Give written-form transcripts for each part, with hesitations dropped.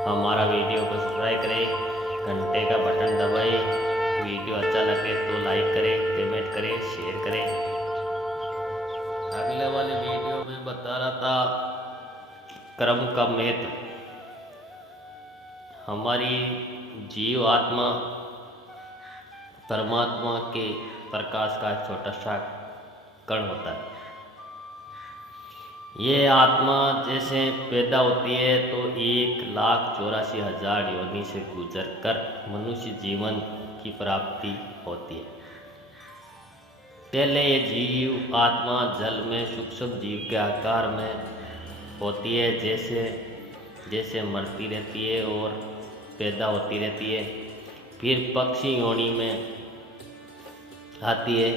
हमारा वीडियो को सब्सक्राइब करें, घंटे का बटन दबाएं। वीडियो अच्छा लगे तो लाइक करें, कमेंट करें, शेयर करें। अगले वाले वीडियो में बता रहा था कर्म का महत्व। हमारी जीव आत्मा परमात्मा के प्रकाश का छोटा सा कण होता है। ये आत्मा जैसे पैदा होती है तो 1,84,000 योनि से गुजरकर मनुष्य जीवन की प्राप्ति होती है। पहले ये जीव आत्मा जल में सूक्ष्म जीव के आकार में होती है, जैसे जैसे मरती रहती है और पैदा होती रहती है। फिर पक्षी योनि में आती है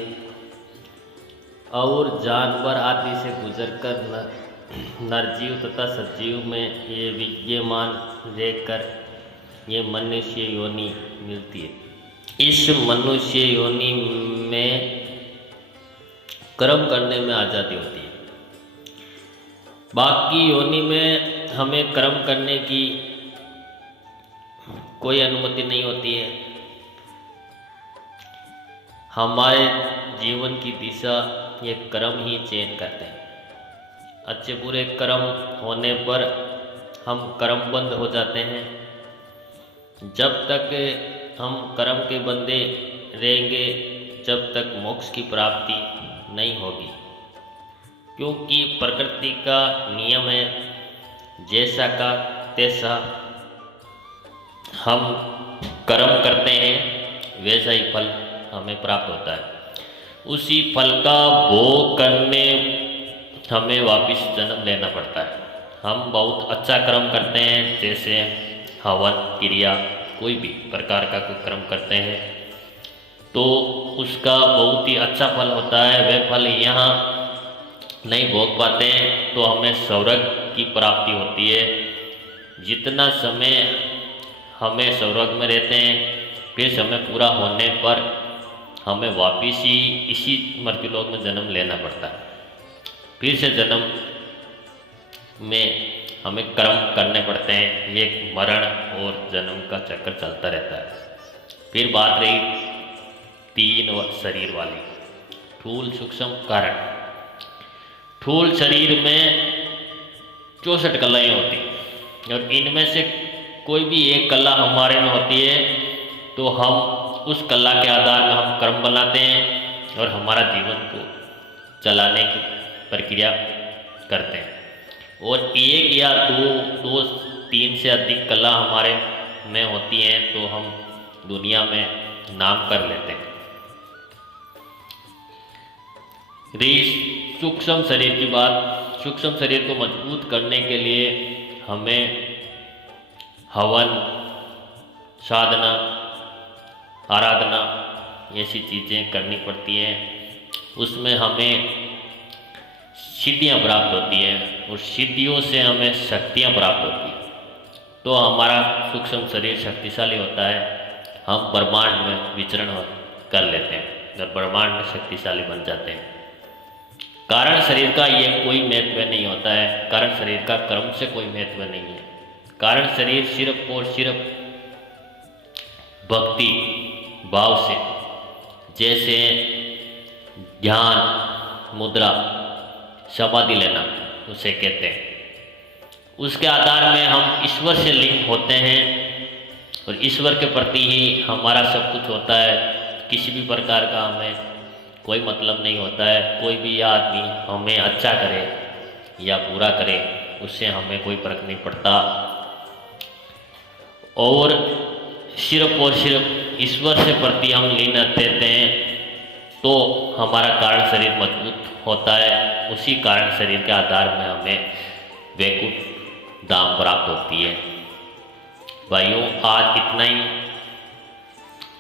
और जानवर आदि से गुजरकर नरजीव तथा सजीव में ये विद्यमान रहकर ये मनुष्य योनि मिलती है। इस मनुष्य योनि में कर्म करने में आज़ादी होती है। बाकी योनि में हमें कर्म करने की कोई अनुमति नहीं होती है। हमारे जीवन की दिशा ये कर्म ही चयन करते हैं। अच्छे बुरे कर्म होने पर हम कर्मबंद हो जाते हैं। जब तक हम कर्म के बंदे रहेंगे जब तक मोक्ष की प्राप्ति नहीं होगी, क्योंकि प्रकृति का नियम है जैसा का तैसा हम कर्म करते हैं वैसा ही फल हमें प्राप्त होता है। उसी फल का भोग करने हमें वापस जन्म लेना पड़ता है। हम बहुत अच्छा कर्म करते हैं, जैसे हवन क्रिया कोई भी प्रकार का कोई कर्म करते हैं तो उसका बहुत ही अच्छा फल होता है। वह फल यहाँ नहीं भोग पाते हैं तो हमें स्वर्ग की प्राप्ति होती है। जितना समय हमें स्वर्ग में रहते हैं, फिर समय पूरा होने पर हमें वापिस ही इसी मर्त्यलोक में जन्म लेना पड़ता है। फिर से जन्म में हमें कर्म करने पड़ते हैं। ये मरण और जन्म का चक्कर चलता रहता है। फिर बात रही 3 शरीर वाली, स्थूल सूक्ष्म कारण। स्थूल शरीर में 64 कलाएँ होती हैं और इनमें से कोई भी एक कला हमारे में होती है तो हम उस कला के आधार में हम कर्म बनाते हैं और हमारा जीवन को चलाने की प्रक्रिया करते हैं। और एक या दो 3 से अधिक कला हमारे में होती हैं तो हम दुनिया में नाम कर लेते हैं। रही सूक्ष्म शरीर की बात। सूक्ष्म शरीर को मजबूत करने के लिए हमें हवन, साधना, आराधना ऐसी चीज़ें करनी पड़ती हैं। उसमें हमें सिद्धियाँ प्राप्त होती हैं और सिद्धियों से हमें शक्तियाँ प्राप्त होती हैं तो हमारा सूक्ष्म शरीर शक्तिशाली होता है। हम ब्रह्मांड में विचरण कर लेते हैं और ब्रह्मांड में शक्तिशाली बन जाते हैं। कारण शरीर का ये कोई महत्व नहीं होता है। कारण शरीर का कर्म से कोई महत्व नहीं है। कारण शरीर सिर्फ और सिर्फ भक्ति भाव से, जैसे ध्यान, मुद्रा, समाधि लेना उसे कहते हैं। उसके आधार में हम ईश्वर से लिंक होते हैं और ईश्वर के प्रति ही हमारा सब कुछ होता है। किसी भी प्रकार का हमें कोई मतलब नहीं होता है। कोई भी आदमी हमें अच्छा करे या बुरा करे उससे हमें कोई फर्क नहीं पड़ता। और सिर्फ ईश्वर से प्रति हम लीन रहते हैं तो हमारा कारण शरीर मजबूत होता है। उसी कारण शरीर के आधार में हमें वैकुंठ धाम प्राप्त होती है। भाइयों, आज इतना ही।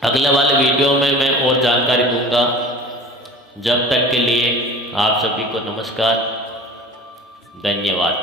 अगले वाले वीडियो में मैं और जानकारी दूंगा। जब तक के लिए आप सभी को नमस्कार, धन्यवाद।